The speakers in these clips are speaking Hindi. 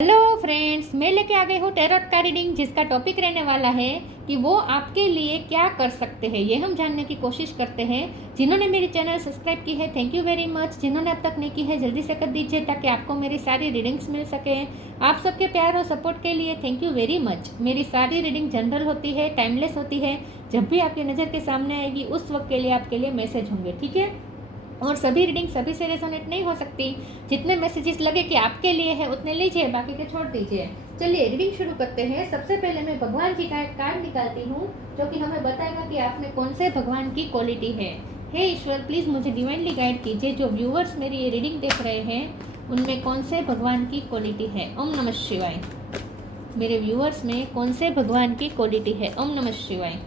हेलो फ्रेंड्स, मैं लेके आ गई हूँ टैरोट का रीडिंग, जिसका टॉपिक रहने वाला है कि वो आपके लिए क्या कर सकते हैं। ये हम जानने की कोशिश करते हैं। जिन्होंने मेरी चैनल सब्सक्राइब की है, थैंक यू वेरी मच। जिन्होंने अब तक नहीं की है, जल्दी से कर दीजिए ताकि आपको मेरी सारी रीडिंग्स मिल सके। आप सबके प्यार और सपोर्ट के लिए थैंक यू वेरी मच। मेरी सारी रीडिंग जनरल होती है, टाइमलेस होती है। जब भी आपकी नज़र के सामने आएगी उस वक्त के लिए आपके लिए मैसेज होंगे, ठीक है। और सभी रीडिंग सभी से रेजोनेट नहीं हो सकती। जितने मैसेजेस लगे कि आपके लिए है उतने लीजिए, बाकी के छोड़ दीजिए। चलिए रीडिंग शुरू करते हैं। सबसे पहले मैं भगवान जी का एक कार्ड निकालती हूँ जो कि हमें बताएगा कि आप में कौन से भगवान की क्वालिटी है। हे ईश्वर, प्लीज़ मुझे डिवाइनली गाइड कीजिए। जो व्यूअर्स मेरी ये रीडिंग देख रहे हैं उनमें कौन से भगवान की क्वालिटी है। ओम नमः शिवाय। मेरे व्यूअर्स में कौन से भगवान की क्वालिटी है। ओम नमः शिवाय।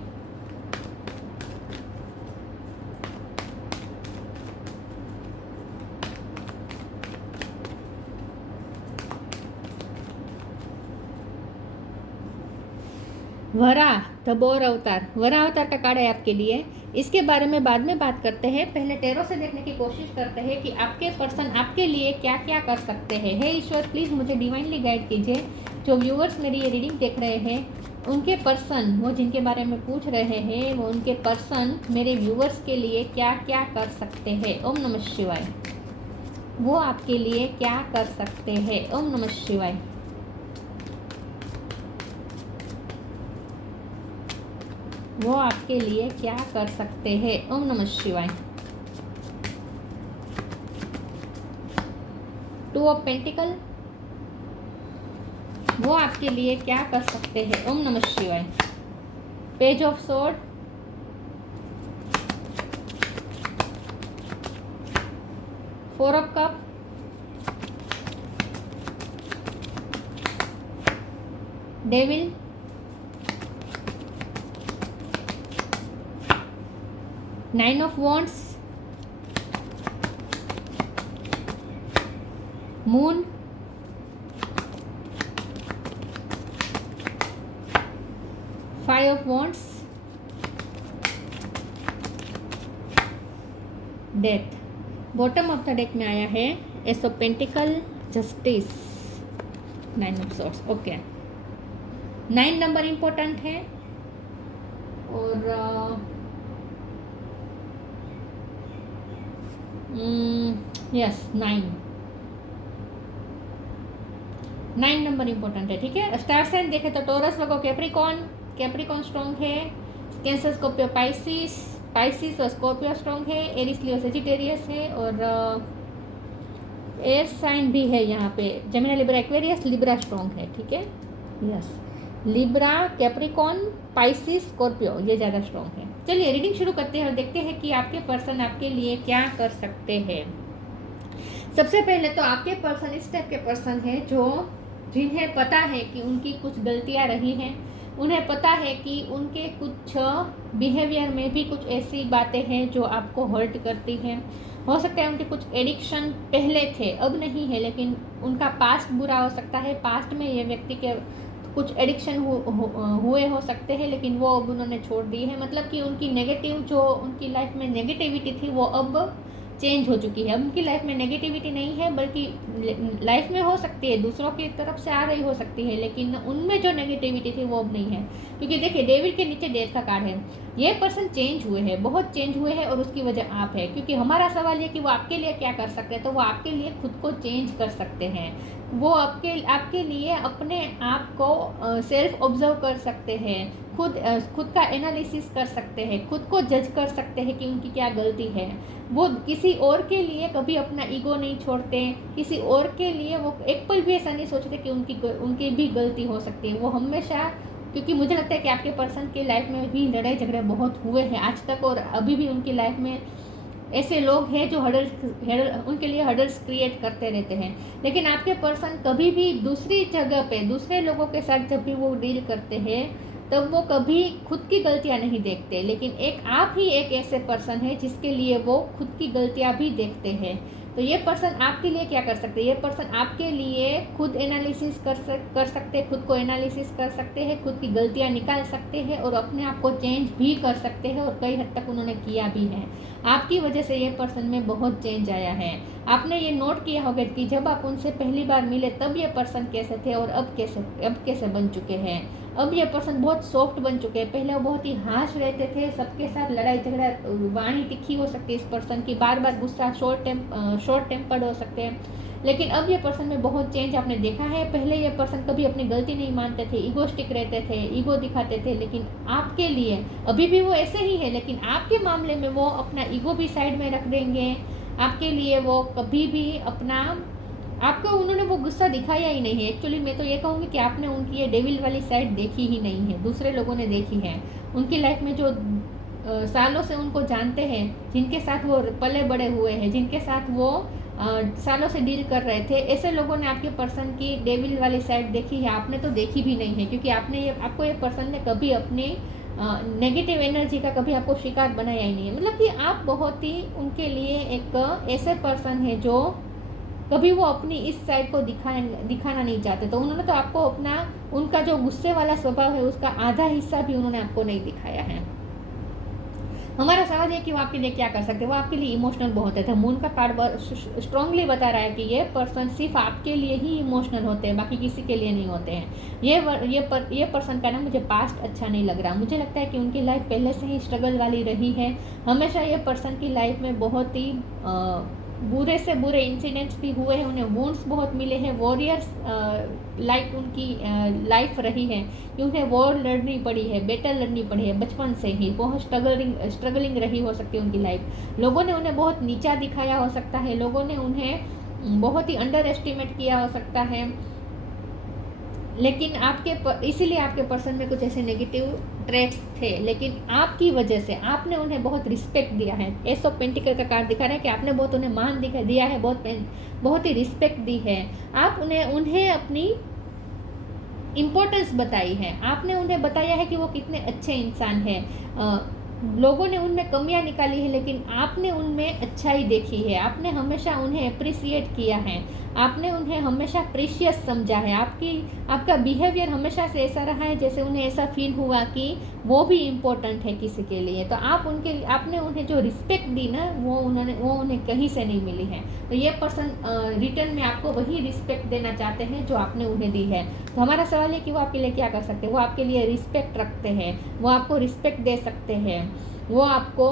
वराह द बोर अवतार, वराह अवतार का कार्ड है आपके लिए। इसके बारे में बाद में बात करते हैं। पहले टैरो से देखने की कोशिश करते हैं कि आपके पर्सन आपके लिए क्या क्या कर सकते हैं। हे ईश्वर, प्लीज़ मुझे डिवाइनली गाइड कीजिए। जो व्यूअर्स मेरी ये रीडिंग देख रहे हैं उनके पर्सन, वो जिनके बारे में पूछ रहे हैं, वो उनके पर्सन मेरे व्यूअर्स के लिए क्या क्या कर सकते हैं। ओम नमः शिवाय। वो आपके लिए क्या कर सकते हैं। ओम नमः शिवाय। वो आपके लिए क्या कर सकते हैं। ओम नमः शिवाय। टू ऑफ पेंटिकल, वो आपके लिए क्या कर सकते हैं। ओम नमः शिवाय। Page of sword, four of cup, devil, nine of wands, moon, five of wands, death. Bottom of the deck में आया है S of pentacle, justice, nine of swords. Okay, 9 number important है और यस 9 नंबर इम्पोर्टेंट है, ठीक है। स्टार साइन देखे तो टोरस, वर्गो, कैप्रिकॉन स्ट्रॉन्ग है। कैंसर, स्कॉर्पियो, पाइसिस और स्कॉर्पियो स्ट्रॉन्ग है। एरिस, लियो, सेजिटेरियस है और एयर साइन भी है यहाँ पे। Gemini, Libra, Aquarius, Libra strong है, ठीक है। Yes, Libra, Capricorn, Pisces, Scorpio ये ज़्यादा स्ट्रॉन्ग है। चलिए रीडिंग शुरू करते हैं और देखते हैं कि आपके पर्सन आपके लिए क्या कर सकते हैं। सबसे पहले तो आपके पर्सन इस टाइप के पर्सन हैं जो जिन्हें पता है कि उनकी कुछ गलतियां रही हैं। उन्हें पता है कि उनके कुछ बिहेवियर में भी कुछ ऐसी बातें हैं जो आपको हर्ट करती हैं। हो सकता है उनके कुछ एडिक्शन पहले थे, अब नहीं है, लेकिन उनका पास्ट बुरा हो सकता है। पास्ट में ये व्यक्ति के कुछ एडिक्शन हुए हो सकते हैं, लेकिन वो अब उन्होंने छोड़ दी है। मतलब कि उनकी नेगेटिव जो उनकी लाइफ में नेगेटिविटी थी वो अब चेंज हो चुकी है। अब उनकी लाइफ में नेगेटिविटी नहीं है, बल्कि लाइफ में हो सकती है दूसरों की तरफ से आ रही हो सकती है, लेकिन उनमें जो नेगेटिविटी थी वो अब नहीं है। क्योंकि देखिए डेविड के नीचे डेथ का कार्ड है। ये पर्सन चेंज हुए हैं, बहुत चेंज हुए हैं और उसकी वजह आप है। क्योंकि हमारा सवाल ये कि वो आपके लिए क्या कर सकते हैं, तो वो आपके लिए खुद को चेंज कर सकते हैं। वो आपके लिए अपने आप को सेल्फ ऑब्जर्व कर सकते हैं, खुद का एनालिसिस कर सकते हैं, खुद को जज कर सकते हैं कि उनकी क्या गलती है। वो किसी और के लिए कभी अपना ईगो नहीं छोड़ते। किसी और के लिए वो एक पल भी ऐसा नहीं सोचते कि उनकी भी गलती हो सकती है। वो हमेशा, क्योंकि मुझे लगता है कि आपके पर्सन की लाइफ में भी लड़ाई झगड़े बहुत हुए हैं आज तक, और अभी भी उनकी लाइफ में ऐसे लोग हैं जो उनके लिए हर्डल्स क्रिएट करते रहते हैं। लेकिन आपके पर्सन कभी भी दूसरी जगह पे दूसरे लोगों के साथ जब भी वो डील करते हैं तब वो कभी खुद की गलतियां नहीं देखते। लेकिन आप ही एक ऐसे पर्सन है जिसके लिए वो खुद की गलतियां भी देखते हैं। तो ये पर्सन आपके लिए क्या कर सकते हैं, ये पर्सन आपके लिए खुद एनालिसिस कर सकते हैं, खुद को एनालिसिस कर सकते हैं, खुद की गलतियाँ निकाल सकते हैं और अपने आप को चेंज भी कर सकते हैं, और कई हद तक उन्होंने किया भी है। आपकी वजह से ये पर्सन में बहुत चेंज आया है। आपने ये नोट किया होगा कि जब आप उनसे पहली बार मिले तब ये पर्सन कैसे थे और अब कैसे बन चुके हैं। अब ये पर्सन बहुत सॉफ्ट बन चुके हैं। पहले वो बहुत ही हाश रहते थे, सबके साथ लड़ाई झगड़ा, वाणी तीखी हो सकती है इस पर्सन की, बार बार गुस्सा, शॉर्ट टेम्पर्ड हो सकते हैं। लेकिन अब ये पर्सन में बहुत चेंज आपने देखा है। पहले ये पर्सन कभी अपनी गलती नहीं मानते थे, ईगोस्टिक रहते थे, ईगो दिखाते थे, लेकिन आपके लिए अभी भी वो ऐसे ही है, लेकिन आपके मामले में वो अपना ईगो भी साइड में रख देंगे। आपके लिए वो कभी भी अपना, आपको उन्होंने वो गुस्सा दिखाया ही नहीं है। एक्चुअली मैं तो ये कहूँगी कि आपने उनकी ये डेविल वाली साइड देखी ही नहीं है, दूसरे लोगों ने देखी है। उनकी लाइफ में जो सालों से उनको जानते हैं, जिनके साथ वो पले बड़े हुए हैं, जिनके साथ वो सालों से डील कर रहे थे, ऐसे लोगों ने आपके पर्सन की डेविल वाली साइड देखी है। आपने तो देखी भी नहीं है, क्योंकि आपको ये पर्सन ने कभी अपनी नेगेटिव एनर्जी का कभी आपको शिकार बनाया ही नहीं है। मतलब कि आप बहुत ही उनके लिए एक ऐसे पर्सन है जो कभी वो अपनी इस साइड को दिखाना नहीं चाहते। तो उन्होंने तो आपको अपना, उनका जो गुस्से वाला स्वभाव है उसका आधा हिस्सा भी उन्होंने आपको नहीं दिखाया है। हमारा सवाल है कि वो आपके लिए क्या कर सकते हैं। वो आपके लिए इमोशनल बहुत है। मून का कार्ड स्ट्रांगली बता रहा है कि ये पर्सन सिर्फ आपके लिए ही इमोशनल होते हैं, बाकी किसी के लिए नहीं होते हैं। ये पर्सन का ना मुझे पास्ट अच्छा नहीं लग रहा। मुझे लगता है कि उनकी लाइफ पहले से ही स्ट्रगल वाली रही है। हमेशा ये पर्सन की लाइफ में बहुत ही बुरे से बुरे इंसिडेंट्स भी हुए हैं, उन्हें वुंड्स बहुत मिले हैं। वॉरियर्स लाइक उनकी लाइफ रही है कि उन्हें वॉर लड़नी पड़ी है, बैटल लड़नी पड़ी है बचपन से ही। बहुत स्ट्रगलिंग रही हो सकती है उनकी लाइफ। लोगों ने उन्हें बहुत नीचा दिखाया हो सकता है, लोगों ने उन्हें बहुत ही अंडर एस्टिमेट किया हो सकता है, लेकिन इसीलिए आपके पर्सन में कुछ ऐसे नेगेटिव ट्रैट्स थे। लेकिन आपकी वजह से आपने उन्हें बहुत रिस्पेक्ट दिया है। एस ऑफ पेंटिकल का कार्ड दिखा रहा है कि आपने बहुत उन्हें मान दिया है, बहुत ही रिस्पेक्ट दी है। आप उन्हें अपनी इम्पोर्टेंस बताई है। आपने उन्हें बताया है कि वो कितने अच्छे इंसान हैं। लोगों ने उनमें कमियां निकाली है, लेकिन आपने उनमें अच्छाई देखी है। आपने हमेशा उन्हें अप्रिसिएट किया है, आपने उन्हें हमेशा प्रीशियस समझा है। आपका बिहेवियर हमेशा से ऐसा रहा है जैसे उन्हें ऐसा फील हुआ कि वो भी इम्पोर्टेंट है किसी के लिए। तो आपने उन्हें जो रिस्पेक्ट दी ना, वो उन्हें कहीं से नहीं मिली है। तो ये पर्सन रिटर्न में आपको वही रिस्पेक्ट देना चाहते हैं जो आपने उन्हें दी है। तो हमारा सवाल है कि वो आपके लिए क्या कर सकते हैं। वो आपके लिए रिस्पेक्ट रखते हैं, वो आपको रिस्पेक्ट दे सकते हैं, वो आपको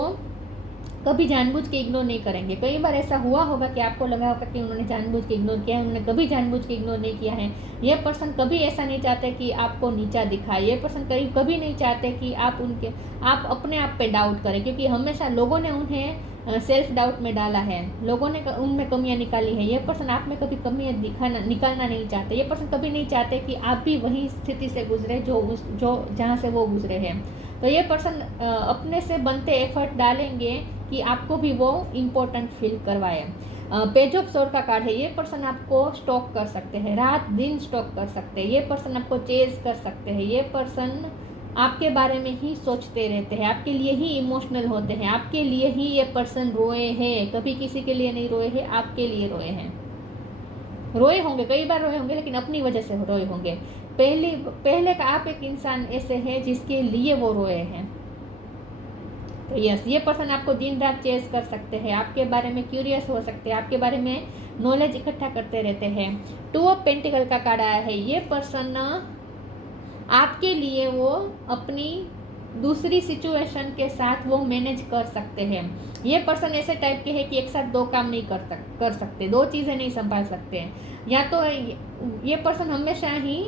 कभी जानबूझ के इग्नोर नहीं करेंगे। कई बार ऐसा हुआ होगा कि आपको लगा होगा कि उन्होंने जानबूझ के इग्नोर किया है, उन्होंने कभी जानबूझ के इग्नोर नहीं किया है। ये पर्सन कभी ऐसा नहीं चाहते कि आपको नीचा दिखाए। ये पर्सन कभी नहीं चाहते कि आप अपने आप पे डाउट करें, क्योंकि हमेशा लोगों ने उन्हें सेल्फ डाउट में डाला है, लोगों ने उनमें कमियां निकाली है। ये पर्सन आप में कभी कमियां निकालना नहीं चाहते। ये पर्सन कभी नहीं चाहते कि आप भी वही स्थिति से गुजरे जो जहाँ से वो गुजरे हैं। तो ये पर्सन अपने से बनते एफर्ट डालेंगे कि आपको भी वो इम्पोर्टेंट फील करवाए। पेज ऑफ सोर्ड का कार्ड है। ये पर्सन आपको स्टॉक कर सकते हैं, रात दिन स्टॉक कर सकते हैं। ये पर्सन आपको चेज कर सकते हैं। ये पर्सन आपके बारे में ही सोचते रहते हैं, आपके लिए ही इमोशनल होते हैं, आपके लिए ही ये पर्सन रोए हैं। कभी किसी के लिए नहीं रोए हैं, आपके लिए रोए हैं। रोए होंगे, कई बार रोए होंगे, लेकिन अपनी वजह से रोए होंगे। पहले का आप एक इंसान ऐसे है जिसके लिए वो रोए हैं। तो यस, ये पर्सन आपको दिन रात चेस कर सकते हैं, आपके बारे में क्यूरियस हो सकते हैं, आपके बारे में नॉलेज इकट्ठा करते रहते हैं। 2 ऑफ पेंटिकल का कार्ड आया है। ये पर्सन आपके लिए वो अपनी दूसरी सिचुएशन के साथ वो मैनेज कर सकते हैं। ये पर्सन ऐसे टाइप के हैं कि एक साथ 2 काम नहीं कर सकते, 2 चीज़ें नहीं संभाल सकते हैं। या तो ये पर्सन हमेशा ही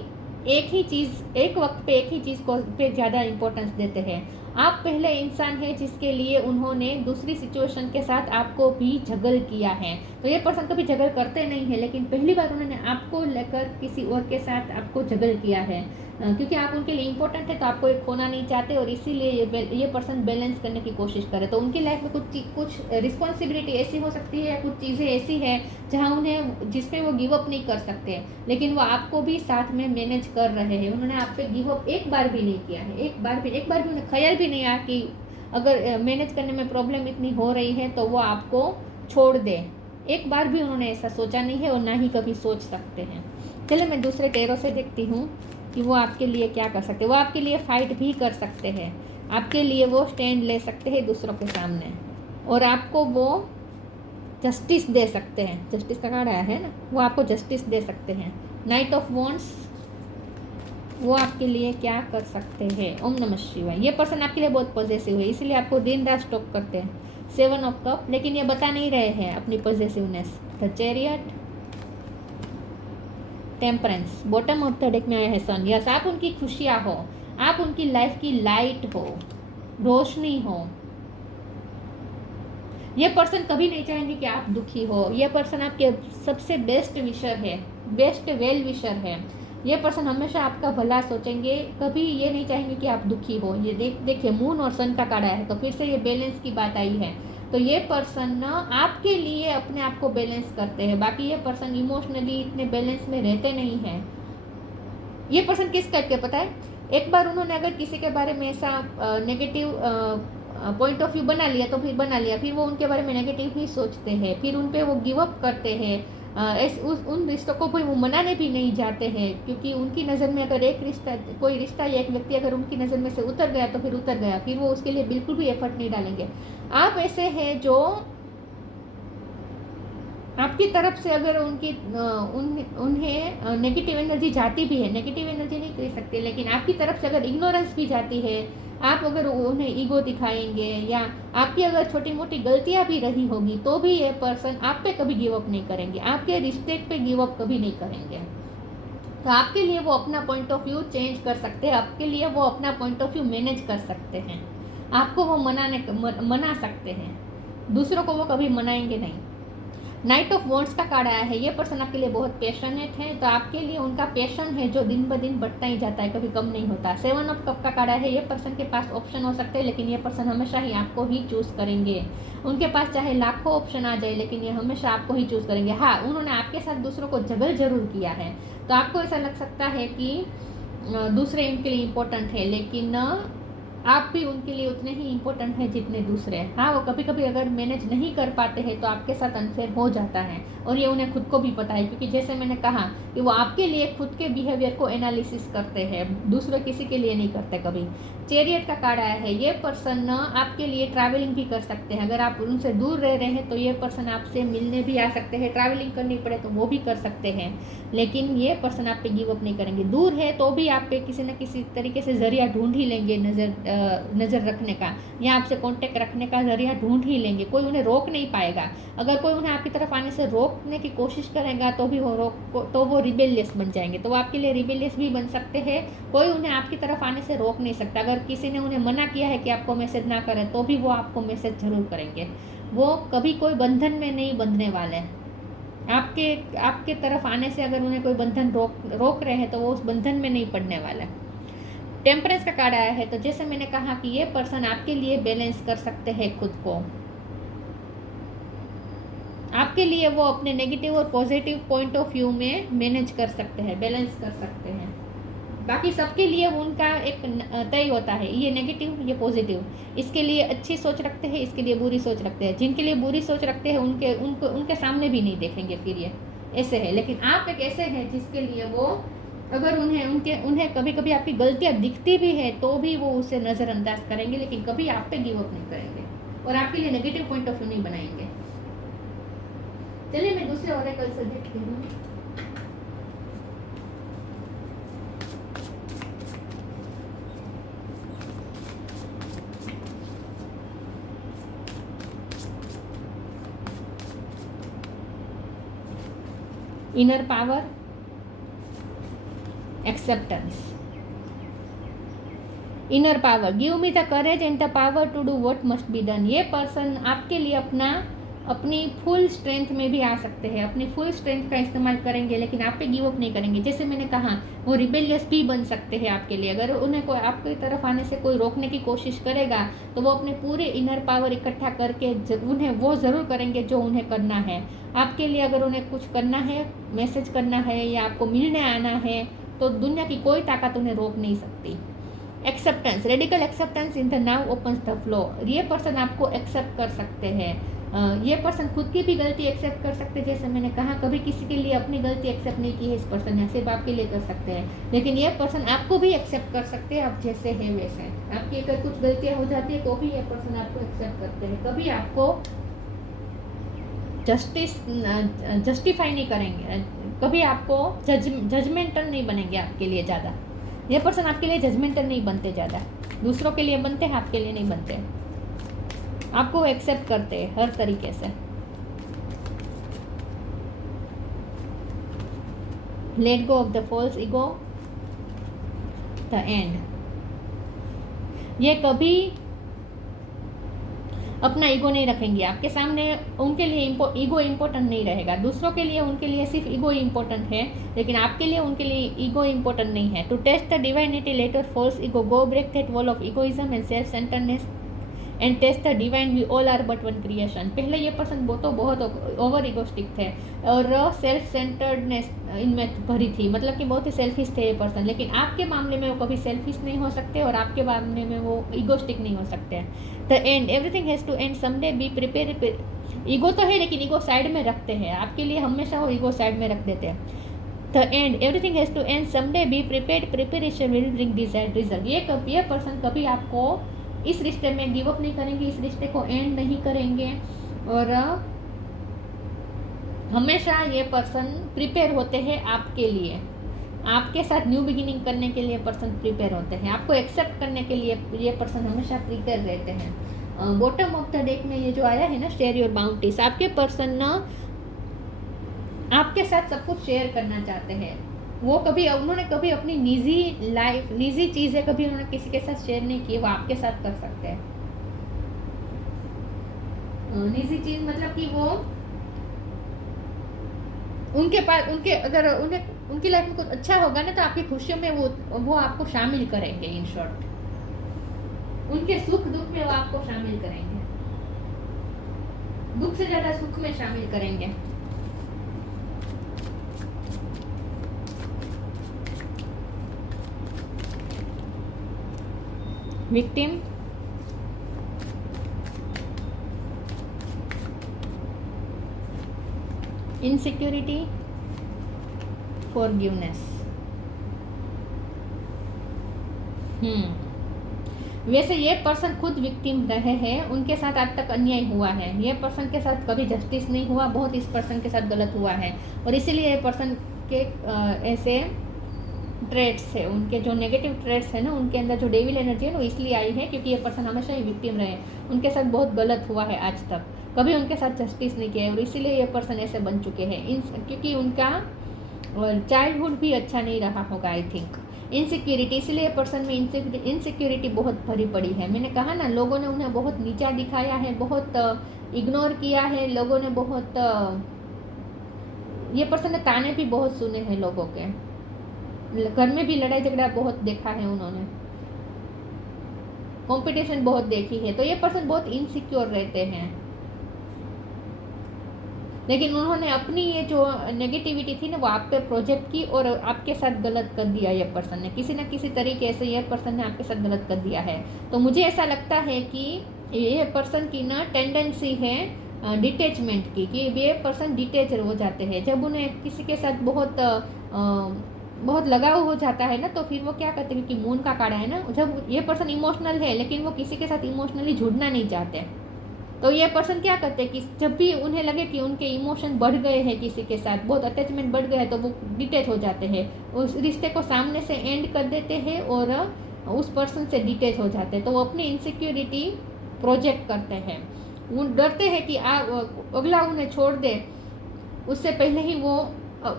एक वक्त पे एक ही चीज़ को पे ज़्यादा इम्पोर्टेंस देते हैं। आप पहले इंसान है जिसके लिए उन्होंने दूसरी सिचुएशन के साथ आपको भी झगड़ किया है। तो ये पर्सन कभी झगड़ करते नहीं है, लेकिन पहली बार उन्होंने आपको लेकर किसी और के साथ आपको झगड़ किया है, क्योंकि आप उनके लिए इम्पोर्टेंट है। तो आपको एक खोना नहीं चाहते, और इसीलिए ये पर्सन बैलेंस करने की कोशिश करे। तो उनकी लाइफ में कुछ रिस्पॉन्सिबिलिटी ऐसी हो सकती है, कुछ चीज़ें ऐसी है जिसमें वो गिव अप नहीं कर सकते, लेकिन वो आपको भी साथ में मैनेज कर रहे हैं। उन्होंने आप पे गिव अप एक बार भी नहीं किया है, एक बार भी उन्हें ख्याल भी नहीं आया कि अगर मैनेज करने में प्रॉब्लम इतनी हो रही है तो वो आपको छोड़ दे। एक बार भी उन्होंने ऐसा सोचा नहीं है और ना ही कभी सोच सकते हैं। चलिए मैं दूसरे टेरो से देखती हूँ कि वो आपके लिए क्या कर सकते हैं। वो आपके लिए फाइट भी कर सकते हैं, आपके लिए वो स्टैंड ले सकते हैं दूसरों के सामने, और आपको वो जस्टिस दे सकते हैं। जस्टिस का कार्ड आया है ना, वो आपको जस्टिस दे सकते हैं। नाइट ऑफ वॉन्ड्स, वो आपके लिए क्या कर सकते हैं। ओम नमः शिवाय। ये पर्सन आपके लिए बहुत पॉजिटिव है, इसलिए आपको दिन रात स्टॉक करते हैं। 7 ऑफ कप, लेकिन ये बता नहीं रहे हैं अपनी positiveness. The chariot, temperance, bottom of the deck में आया है सन। यस, आप उनकी खुशियाँ हो, आप उनकी लाइफ की लाइट हो, रोशनी हो। ये पर्सन कभी नहीं चाहेंगे कि आप दुखी हो। ये पर्सन आपके सबसे बेस्ट विशर है, बेस्ट वेल विशर है। ये पर्सन हमेशा आपका भला सोचेंगे, कभी ये नहीं चाहेंगे कि आप दुखी हो। ये देखिए मून और सन का कार्ड आया है, तो फिर से ये बैलेंस की बात आई है। तो ये पर्सन ना आपके लिए अपने आप को बैलेंस करते हैं। बाकी ये पर्सन इमोशनली इतने बैलेंस में रहते नहीं हैं। ये पर्सन किस टाइप के पता है, एक बार उन्होंने अगर किसी के बारे में ऐसा नेगेटिव पॉइंट ऑफ व्यू बना लिया तो फिर बना लिया, फिर वो उनके बारे में नेगेटिव ही सोचते हैं, फिर उन पे वो गिव अप करते हैं। उन रिश्तों को भी वो मनाने भी नहीं जाते हैं, क्योंकि उनकी नज़र में अगर एक रिश्ता, कोई रिश्ता या एक व्यक्ति अगर उनकी नज़र में से उतर गया तो फिर उतर गया, फिर वो उसके लिए बिल्कुल भी एफर्ट नहीं डालेंगे। आप ऐसे हैं जो आपकी तरफ से अगर उन्हें नेगेटिव एनर्जी जाती भी है, नेगेटिव एनर्जी नहीं कह सकते, लेकिन आपकी तरफ से अगर इग्नोरेंस भी जाती है, आप अगर उन्हें ईगो दिखाएंगे या आपकी अगर छोटी मोटी गलतियां भी रही होगी, तो भी ये पर्सन आप पे कभी गिव अप नहीं करेंगे, आपके रिश्ते पे गिव अप कभी नहीं करेंगे। तो आपके लिए वो अपना पॉइंट ऑफ व्यू चेंज कर सकते हैं, आपके लिए वो अपना पॉइंट ऑफ व्यू मैनेज कर सकते हैं, आपको वो मना सकते हैं, दूसरों को वो कभी मनाएंगे नहीं। नाइट ऑफ वॉन्ड्स का कार्ड आया है। ये पर्सन आपके लिए बहुत पैशनेट है, तो आपके लिए उनका पैशन है जो दिन ब दिन बढ़ता ही जाता है, कभी कम नहीं होता। 7 ऑफ कप का कार्ड आया है। ये पर्सन के पास ऑप्शन हो सकते हैं, लेकिन ये पर्सन हमेशा ही आपको ही चूज़ करेंगे। उनके पास चाहे लाखों ऑप्शन आ जाए, लेकिन ये हमेशा आपको ही चूज़ करेंगे। हाँ, उन्होंने आपके साथ दूसरों को जगल जरूर किया है, तो आपको ऐसा लग सकता है कि दूसरे उनके लिए इम्पोर्टेंट है, लेकिन आप भी उनके लिए उतने ही इम्पोर्टेंट हैं जितने दूसरे हैं। हाँ, वो कभी कभी अगर मैनेज नहीं कर पाते हैं तो आपके साथ अनफेयर हो जाता है, और ये उन्हें खुद को भी पता है, क्योंकि जैसे मैंने कहा कि वो आपके लिए खुद के बिहेवियर को एनालिसिस करते हैं, दूसरे किसी के लिए नहीं करते कभी। चैरियट का कार्ड आया है। ये पर्सन आपके लिए ट्रैवलिंग भी कर सकते हैं, अगर आप उनसे दूर रह रहे हैं तो ये पर्सन आपसे मिलने भी आ सकते हैं, ट्रैवलिंग करनी पड़े तो वो भी कर सकते हैं, लेकिन ये पर्सन आप पे गिव अप नहीं करेंगे। दूर है तो भी आप पे किसी न किसी तरीके से जरिया ढूंढ ही लेंगे नज़र रखने का, या आपसे कांटेक्ट रखने का जरिया ढूंढ ही लेंगे। कोई उन्हें रोक नहीं पाएगा। अगर कोई उन्हें आपकी तरफ आने से रोकने की कोशिश करेगा तो भी वो रिबेलियस बन जाएंगे, तो वो आपके लिए रिबेलियस भी बन सकते हैं। कोई उन्हें आपकी तरफ आने से रोक नहीं सकता। अगर किसी ने उन्हें मना किया है कि आपको मैसेज ना करें, तो भी वो आपको मैसेज जरूर करेंगे। वो कभी कोई बंधन में नहीं बंधने वाले हैं। आपके तरफ आने से अगर उन्हें कोई बंधन रोक रहे हैं तो वो उस बंधन में नहीं पड़ने वाला। टेम्परेंस का कार्ड आया है। तो जैसे मैंने कहा कि ये पर्सन आपके लिए बैलेंस कर सकते हैं खुद को, आपके लिए वो अपने नेगेटिव और पॉजिटिव पॉइंट ऑफ व्यू में मैनेज कर सकते हैं, बैलेंस कर सकते हैं। बाकी सबके लिए उनका एक तय होता है, ये नेगेटिव ये पॉजिटिव, इसके लिए अच्छी सोच रखते हैं, इसके लिए बुरी सोच रखते हैं। जिनके लिए बुरी सोच रखते हैं उनके सामने भी नहीं देखेंगे, फिर ये ऐसे है। लेकिन आप एक ऐसे हैं जिसके लिए वो अगर उन्हें कभी कभी आपकी गलतियाँ दिखती भी है तो भी वो उसे नज़रअंदाज करेंगे, लेकिन कभी आप पे गिव अप नहीं करेंगे और आपके लिए नेगेटिव पॉइंट ऑफ व्यू नहीं बनाएंगे। चलिए मैं दूसरे ओरेकल से देखती हूँ। Inner power, acceptance. Inner power, give me the courage and the power to do what must be done. ये पर्सन आपके लिए अपनी फुल स्ट्रेंथ में भी आ सकते हैं, अपनी फुल स्ट्रेंथ का इस्तेमाल करेंगे, लेकिन आप पे गिव अप नहीं करेंगे। जैसे मैंने कहा, वो रिबेलियस भी बन सकते हैं आपके लिए। अगर उन्हें कोई आपकी तरफ आने से कोई रोकने की कोशिश करेगा तो वो अपने पूरे इनर पावर इकट्ठा करके उन्हें वो ज़रूर करेंगे जो उन्हें करना है आपके लिए। अगर उन्हें कुछ करना है, मैसेज करना है या आपको मिलने आना है, तो दुनिया की कोई ताकत उन्हें रोक नहीं सकती। Acceptance, radical acceptance in the now opens the flow. ये पर्सन आपको एक्सेप्ट कर सकते हैं, ये पर्सन खुद की भी गलती एक्सेप्ट कर सकते हैं, जैसे मैंने कहा कभी किसी के लिए अपनी गलती एक्सेप्ट नहीं की है इस पर्सन ने, सिर्फ आपके लिए कर सकते हैं, लेकिन ये पर्सन आपको भी एक्सेप्ट कर सकते हैं आप जैसे हैं वैसे। आपकी अगर कुछ गलतियां हो जाती है तो भी ये पर्सन आपको एक्सेप्ट करते हैं, कभी आपको जस्टिफाई नहीं करेंगे, कभी आपको जजमेंटल नहीं बनेंगे आपके लिए ज़्यादा। ये पर्सन आपके लिए जजमेंटल नहीं बनते ज़्यादा, दूसरों के लिए बनते हैं, आपके लिए नहीं बनते, आपको एक्सेप्ट करते हैं हर तरीके से। Let go of the false ego, the end. ये कभी अपना ईगो नहीं रखेंगे आपके सामने, उनके लिए ईगो इम्पोर्टेंट नहीं रहेगा, दूसरों के लिए उनके लिए सिर्फ ईगो इम्पोर्टेंट है, लेकिन आपके लिए उनके लिए ईगो इम्पोर्टेंट नहीं है। To taste the divinity later false ego, go break that wall of egoism and self centredness and taste the divine, we all are but one creation. पहले ये पर्सन बहुत ओवर ईगोस्टिक थे और सेल्फ सेंटर्डनेस इनमें भरी थी, मतलब कि बहुत ही सेल्फिश थे ये पर्सन, लेकिन आपके मामले में वो कभी सेल्फिश नहीं हो सकते और आपके मामले में वो ईगोस्टिक नहीं हो सकते। The end, everything has to end someday, be prepare. Ego तो है लेकिन ईगो साइड में रखते हैं, आपके लिए हमेशा वो ईगो साइड में रख देते हैं। The end, everything has to end someday, be prepared, preparation will bring desired result. ये पर्सन कभी आपको इस रिश्ते में गिव अप नहीं करेंगे, इस रिश्ते को एंड नहीं करेंगे और हमेशा ये पर्सन प्रिपेयर होते हैं आपके लिए, आपके साथ न्यू बिगिनिंग करने के लिए पर्सन प्रिपेयर होते हैं, आपको एक्सेप्ट करने के लिए ये पर्सन हमेशा प्रिपेयर रहते हैं। बॉटम ऑफ द डेक में ये जो आया है ना, शेयर योर बाउंटीज, आपके पर्सन ना आपके साथ सब कुछ शेयर करना चाहते हैं। वो उन्होंने कभी अपनी निजी लाइफ, निजी चीज़ें कभी उन्होंने किसी के साथ शेयर नहीं की, वो आपके साथ कर सकते हैं। निजी चीज़ मतलब कि वो उनके पास अगर उनकी लाइफ में कुछ अच्छा होगा ना तो आपकी खुशियों में वो आपको शामिल करेंगे। इन शॉर्ट, उनके सुख दुख में वो आपको शामिल करेंगे, दुख से ज़्यादा सुख में शामिल करेंगे। Victim, insecurity, forgiveness. वैसे ये पर्सन खुद विक्टिम रहे हैं, उनके साथ आज तक अन्याय हुआ है, ये पर्सन के साथ कभी जस्टिस नहीं हुआ, बहुत इस पर्सन के साथ गलत हुआ है और इसीलिए ये पर्सन के ऐसे ट्रेड्स है, उनके जो नेगेटिव ट्रेड्स है ना, उनके अंदर जो डेविल एनर्जी है वो इसलिए आई है क्योंकि ये पर्सन हमेशा ही विक्टिम रहे, उनके साथ बहुत गलत हुआ है आज तक, कभी उनके साथ जस्टिस नहीं किया है और इसीलिए ये पर्सन ऐसे बन चुके हैं। क्योंकि उनका चाइल्डहुड भी अच्छा नहीं रहा होगा आई थिंक। इनसिक्योरिटी, इसलिए पर्सन में इनसिक्योरिटी बहुत भरी पड़ी है। मैंने कहा ना, लोगों ने उन्हें बहुत नीचा दिखाया है, बहुत इग्नोर किया है लोगों ने, बहुत ये पर्सन ने ताने भी बहुत सुने हैं लोगों के, घर में भी लड़ाई झगड़ा बहुत देखा है उन्होंने, कंपटीशन बहुत देखी है, तो ये पर्सन बहुत इनसिक्योर रहते हैं। लेकिन उन्होंने अपनी ये जो नेगेटिविटी थी ना वो आप पे प्रोजेक्ट की और आपके साथ गलत कर दिया। ये पर्सन ने किसी न किसी तरीके से ये पर्सन ने आपके साथ गलत कर दिया है। तो मुझे ऐसा लगता है कि ये पर्सन की ना टेंडेंसी है डिटैचमेंट की, कि ये पर्सन डिटैच हो जाते हैं जब उन्हें किसी के साथ बहुत लगाव हो जाता है ना, तो फिर वो क्या करते हैं, क्योंकि मून का कार्ड है ना, जब ये पर्सन इमोशनल है लेकिन वो किसी के साथ इमोशनली जुड़ना नहीं चाहते, तो ये पर्सन क्या करते हैं कि जब भी उन्हें लगे कि उनके इमोशन बढ़ गए हैं, किसी के साथ बहुत अटैचमेंट बढ़ गया है, तो वो डिटैच हो जाते हैं, उस रिश्ते को सामने से एंड कर देते हैं और उस पर्सन से डिटैच हो जाते हैं। तो वो अपनी इनसिक्योरिटी प्रोजेक्ट करते हैं, वो डरते हैं कि अगला उन्हें छोड़ दे, उससे पहले ही वो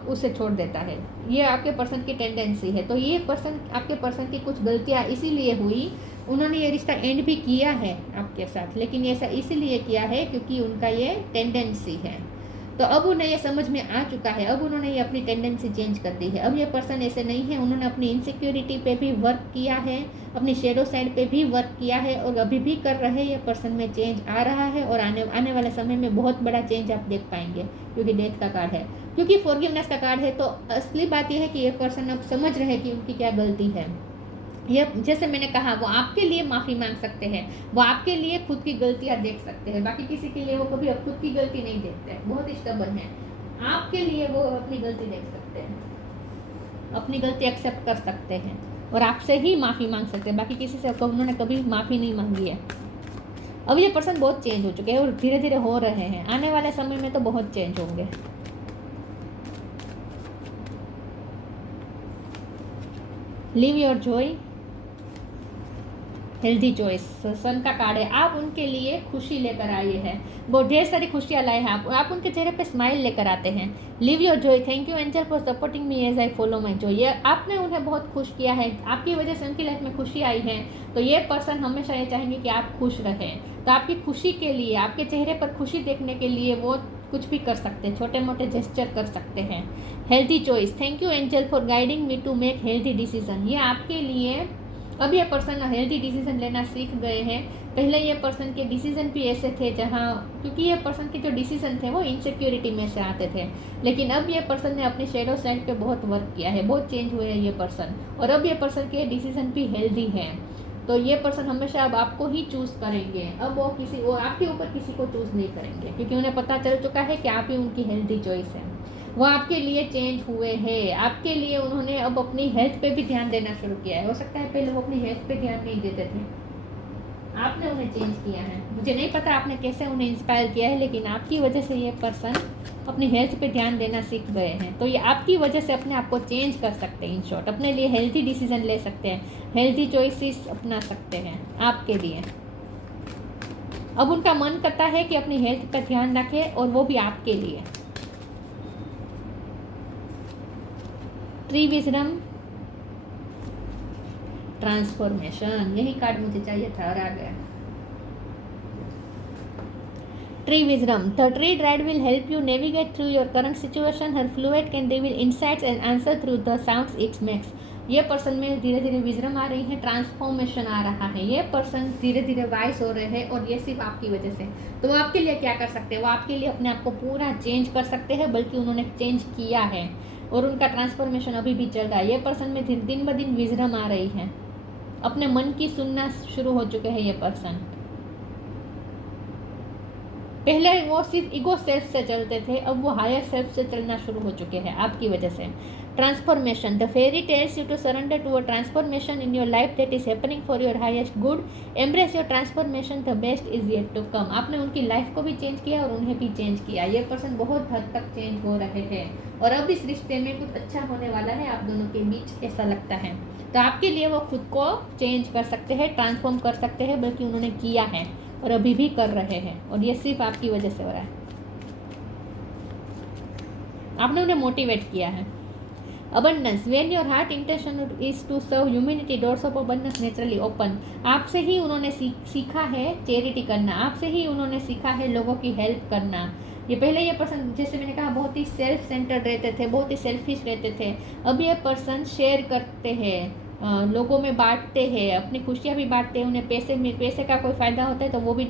उसे छोड़ देता है। ये आपके पर्सन की टेंडेंसी है। तो ये पर्सन, आपके पर्सन की कुछ गलतियाँ इसीलिए हुई, उन्होंने ये रिश्ता एंड भी किया है आपके साथ, लेकिन ऐसा इसीलिए किया है क्योंकि उनका ये टेंडेंसी है। तो अब उन्हें ये समझ में आ चुका है, अब उन्होंने ये अपनी टेंडेंसी चेंज कर दी है। अब ये पर्सन ऐसे नहीं है, उन्होंने अपनी इनसिक्योरिटी पे भी वर्क किया है, अपनी शेडो साइड पे भी वर्क किया है और अभी भी कर रहे हैं। ये पर्सन में चेंज आ रहा है और आने वाले समय में बहुत बड़ा चेंज आप देख पाएंगे, क्योंकि डेथ का कार्ड है, क्योंकि फॉरगिवनेस का कार्ड है। तो असली बात यह है कि ये पर्सन अब समझ रहे हैं कि उनकी क्या गलती है, ये जैसे मैंने कहा, वो आपके लिए माफ़ी मांग सकते हैं, वो आपके लिए खुद की गलतियां देख सकते हैं, बाकी किसी के लिए वो कभी अब खुद की गलती नहीं देखते, बहुत स्टबर्न है। आपके लिए वो अपनी गलती देख सकते हैं, अपनी गलती एक्सेप्ट कर सकते हैं और आपसे ही माफ़ी मांग सकते हैं, बाकी किसी से उन्होंने कभी माफ़ी नहीं मांगी है। अब ये पर्सन बहुत चेंज हो चुके हैं और धीरे धीरे हो रहे हैं, आने वाले समय में तो बहुत चेंज होंगे। Live your joy, healthy choice, sun का कार्ड है। आप उनके लिए खुशी लेकर आए हैं, बहुत ढेर सारी खुशियाँ लाए हैं आप उनके चेहरे पे स्माइल लेकर आते हैं। Live your joy, thank you angel for supporting me as I follow my joy. ये आपने उन्हें बहुत खुश किया है, आपकी वजह से उनकी लाइफ में खुशी आई है, तो ये पर्सन हमेशा ये चाहेंगे कि आप खुश रहें। तो आपकी खुशी के लिए, आपके चेहरे पर खुशी देखने के लिए वो कुछ भी कर सकते हैं, छोटे मोटे जेस्चर कर सकते हैं। Healthy choice, thank you angel for guiding me to make healthy decision. ये आपके लिए अब ये पर्सन हेल्दी डिसीजन लेना सीख गए हैं। पहले ये पर्सन के डिसीजन भी ऐसे थे जहाँ, क्योंकि ये पर्सन के जो डिसीजन थे वो इनसिक्योरिटी में से आते थे, लेकिन अब ये पर्सन ने अपनी शेडो साइड पे बहुत वर्क किया है, बहुत चेंज हुए हैं ये पर्सन, और अब ये पर्सन के डिसीजन भी हेल्दी हैं। तो ये पर्सन हमेशा अब आपको ही चूज़ करेंगे, अब वो आपके ऊपर किसी को चूज़ नहीं करेंगे, क्योंकि उन्हें पता चल चुका है कि आप ही उनकी हेल्दी चॉइस है। वो आपके लिए चेंज हुए हैं, आपके लिए उन्होंने अब अपनी हेल्थ पे भी ध्यान देना शुरू किया है। हो सकता है पहले वो अपनी हेल्थ पे ध्यान नहीं देते थे, आपने उन्हें चेंज किया है। मुझे नहीं पता आपने कैसे उन्हें इंस्पायर किया है, लेकिन आपकी वजह से ये पर्सन अपनी हेल्थ पे ध्यान देना सीख गए हैं। तो ये आपकी वजह से अपने आप को चेंज कर सकते हैं, इन शॉर्ट अपने लिए हेल्थी डिसीजन ले सकते हैं, हेल्थी चॉइसेस अपना सकते हैं आपके लिए। अब उनका मन करता है कि अपनी हेल्थ पर ध्यान रखें, और वो भी आपके लिए। ट्री विजडम, ट्रांसफॉर्मेशन, यही कार्ड मुझे चाहिए था और आ गया। Tree wisdom, the tree dried will help you navigate through your current situation, her fluid can reveal insights and answer through the sounds it's makes. ये पर्सन में धीरे धीरे विजडम आ रही है, ट्रांसफॉर्मेशन आ रहा है, ये पर्सन धीरे धीरे वाइस हो रहे हैं, और ये सिर्फ आपकी वजह से। तो वो आपके लिए क्या कर सकते हैं, वो आपके लिए अपने आप को पूरा चेंज कर सकते हैं, बल्कि उन्होंने चेंज किया है और उनका ट्रांसफॉर्मेशन अभी भी चल रहा है। ये पर्सन में दिन ब दिन विजडम आ रही है, अपने मन की सुनना शुरू हो चुके हैं ये पर्सन। पहले वो सिर्फ ईगो सेल्फ से चलते थे, अब वो हायर सेल्फ से चलना शुरू हो चुके हैं आपकी वजह से। Transformation, the fairy tells you to surrender to a transformation in your life that is happening for your highest good, embrace your transformation, the best is yet to come. आपने उनकी लाइफ को भी चेंज किया और उन्हें भी चेंज किया। ये पर्सन बहुत हद तक चेंज हो रहे हैं, और अब इस रिश्ते में कुछ अच्छा होने वाला है आप दोनों के बीच, ऐसा लगता है। तो आपके लिए वो खुद को चेंज कर सकते हैं, ट्रांसफॉर्म कर सकते हैं, बल्कि उन्होंने किया है और अभी भी कर रहे हैं, और ये सिर्फ आपकी वजह से हो रहा है। आपने उन्हें मोटिवेट किया है। Abundance, when your heart intention is to serve humanity, doors of abundance naturally open. आपसे ही उन्होंने सीखा है चैरिटी करना, आपसे ही उन्होंने सीखा है लोगों की हेल्प करना। ये पहले ये पर्सन, जैसे मैंने कहा, बहुत ही सेल्फ सेंटर्ड रहते थे, बहुत ही सेल्फिश रहते थे। अब ये पर्सन शेयर करते हैं, लोगों में बांटते हैं, अपनी खुशियाँ भी बांटते हैं। उन्हें पैसे का कोई फ़ायदा होता है तो वो भी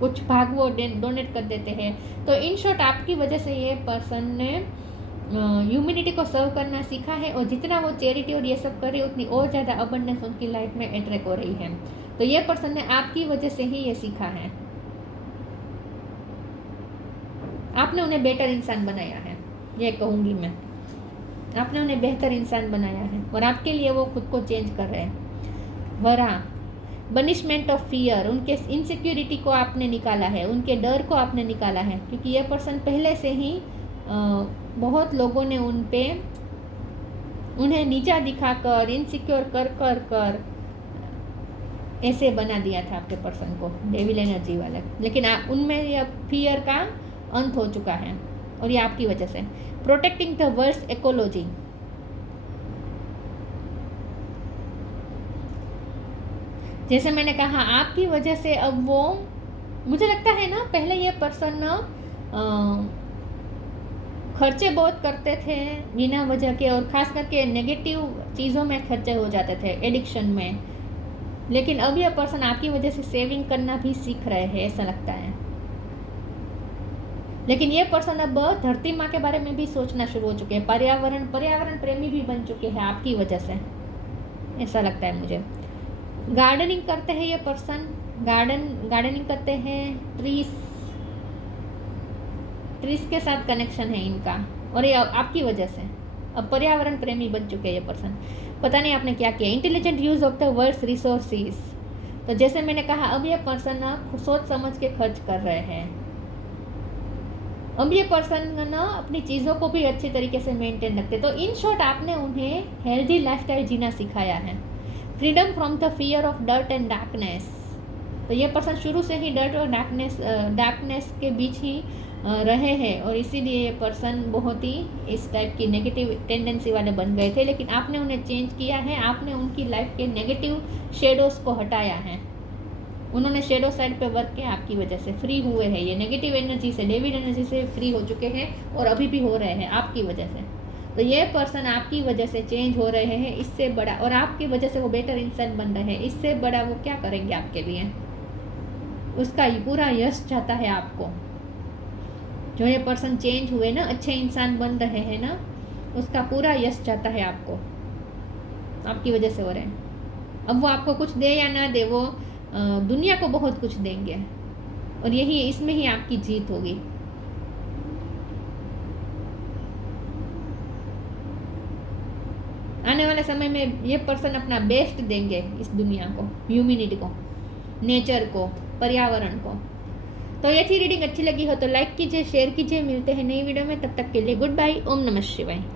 कुछ भाग वो डोनेट कर देते हैं। तो इन शॉर्ट आपकी वजह से ये पर्सन ने ह्यूमैनिटी को सर्व करना सीखा है, और जितना वो चैरिटी और ये सब करे उतनी और ज़्यादा अबंडेंस उनकी लाइफ में अट्रैक्ट हो रही है। तो ये पर्सन ने आपकी वजह से ही ये सीखा है, आपने उन्हें बेटर इंसान बनाया है, ये कहूँगी मैं। आपने उन्हें बेहतर इंसान बनाया है, और आपके लिए वो खुद को चेंज कर रहे हैं। वरा, बनिशमेंट ऑफ फियर, उनके इनसिक्योरिटी को आपने निकाला है, उनके डर को आपने निकाला है, क्योंकि ये पर्सन पहले से ही बहुत लोगों ने उन्हें नीचा दिखाकर, इनसिक्योर कर ऐसे बना दिया था आपके पर्सन को, डेविल एनर्जी वाले। लेकिन उनमें यह फियर का अंत हो चुका है, और ये आपकी वजह से। प्रोटेक्टिंग द वर्ल्ड्स इकोलॉजी, जैसे मैंने कहा आपकी वजह से अब वो, मुझे लगता है ना, पहले ये पर्सन खर्चे बहुत करते थे बिना वजह के, और ख़ास करके नेगेटिव चीज़ों में खर्चे हो जाते थे, एडिक्शन में। लेकिन अब यह पर्सन आपकी वजह से सेविंग करना भी सीख रहे हैं, ऐसा लगता है। लेकिन ये पर्सन अब धरती माँ के बारे में भी सोचना शुरू हो चुके हैं, पर्यावरण प्रेमी भी बन चुके हैं आपकी वजह से, ऐसा लगता है मुझे। गार्डनिंग करते हैं ये पर्सन, गार्डनिंग करते हैं, ट्रीज के साथ कनेक्शन है इनका, और ये आपकी वजह से अब पर्यावरण प्रेमी बन चुके हैं ये पर्सन। पता नहीं आपने क्या किया। Intelligent use of the words resources, तो जैसे मैंने कहा अब ये पर्सन ना सोच समझ के खर्च कर रहे हैं। अब ये पर्सन ना अपनी चीज़ों को भी अच्छी तरीके से मेंटेन रखते। तो इन शॉर्ट आपने उन्हें हेल्दी लाइफस्टाइल जीना सिखाया है। Freedom from the fear of dirt and darkness, तो ये पर्सन शुरू से ही डर्ट और डार्कनेस के बीच ही रहे हैं, और इसीलिए ये पर्सन बहुत ही इस टाइप की नेगेटिव टेंडेंसी वाले बन गए थे। लेकिन आपने उन्हें चेंज किया है, आपने उनकी लाइफ के नेगेटिव शेडोज़ को हटाया है। उन्होंने शेडो साइड पे वर्क किया, आपकी वजह से फ्री हुए हैं। ये नेगेटिव एनर्जी से, डेविड एनर्जी से फ्री हो चुके हैं, और अभी भी हो रहे हैं आपकी वजह से। तो ये पर्सन आपकी वजह से चेंज हो रहे हैं। इससे बड़ा, और आपकी वजह से वो बेटर इंसान बन रहे हैं, इससे बड़ा वो क्या करेंगे आपके लिए? उसका पूरा यश चाहता है आपको। जो ये पर्सन चेंज हुए ना, अच्छे इंसान बन रहे हैं ना, उसका पूरा यश चाहता है आपको, आपकी वजह से हो रहे हैं। अब वो आपको कुछ दे या ना दे, वो दुनिया को बहुत कुछ देंगे, और यही इसमें ही आपकी जीत होगी। आने वाले समय में ये पर्सन अपना बेस्ट देंगे इस दुनिया को, ह्यूमैनिटी को, नेचर को, पर्यावरण को। तो ये थी रीडिंग। अच्छी लगी हो तो लाइक कीजिए, शेयर कीजिए। मिलते हैं नई वीडियो में, तब तक के लिए गुड बाय। ओम नमः शिवाय।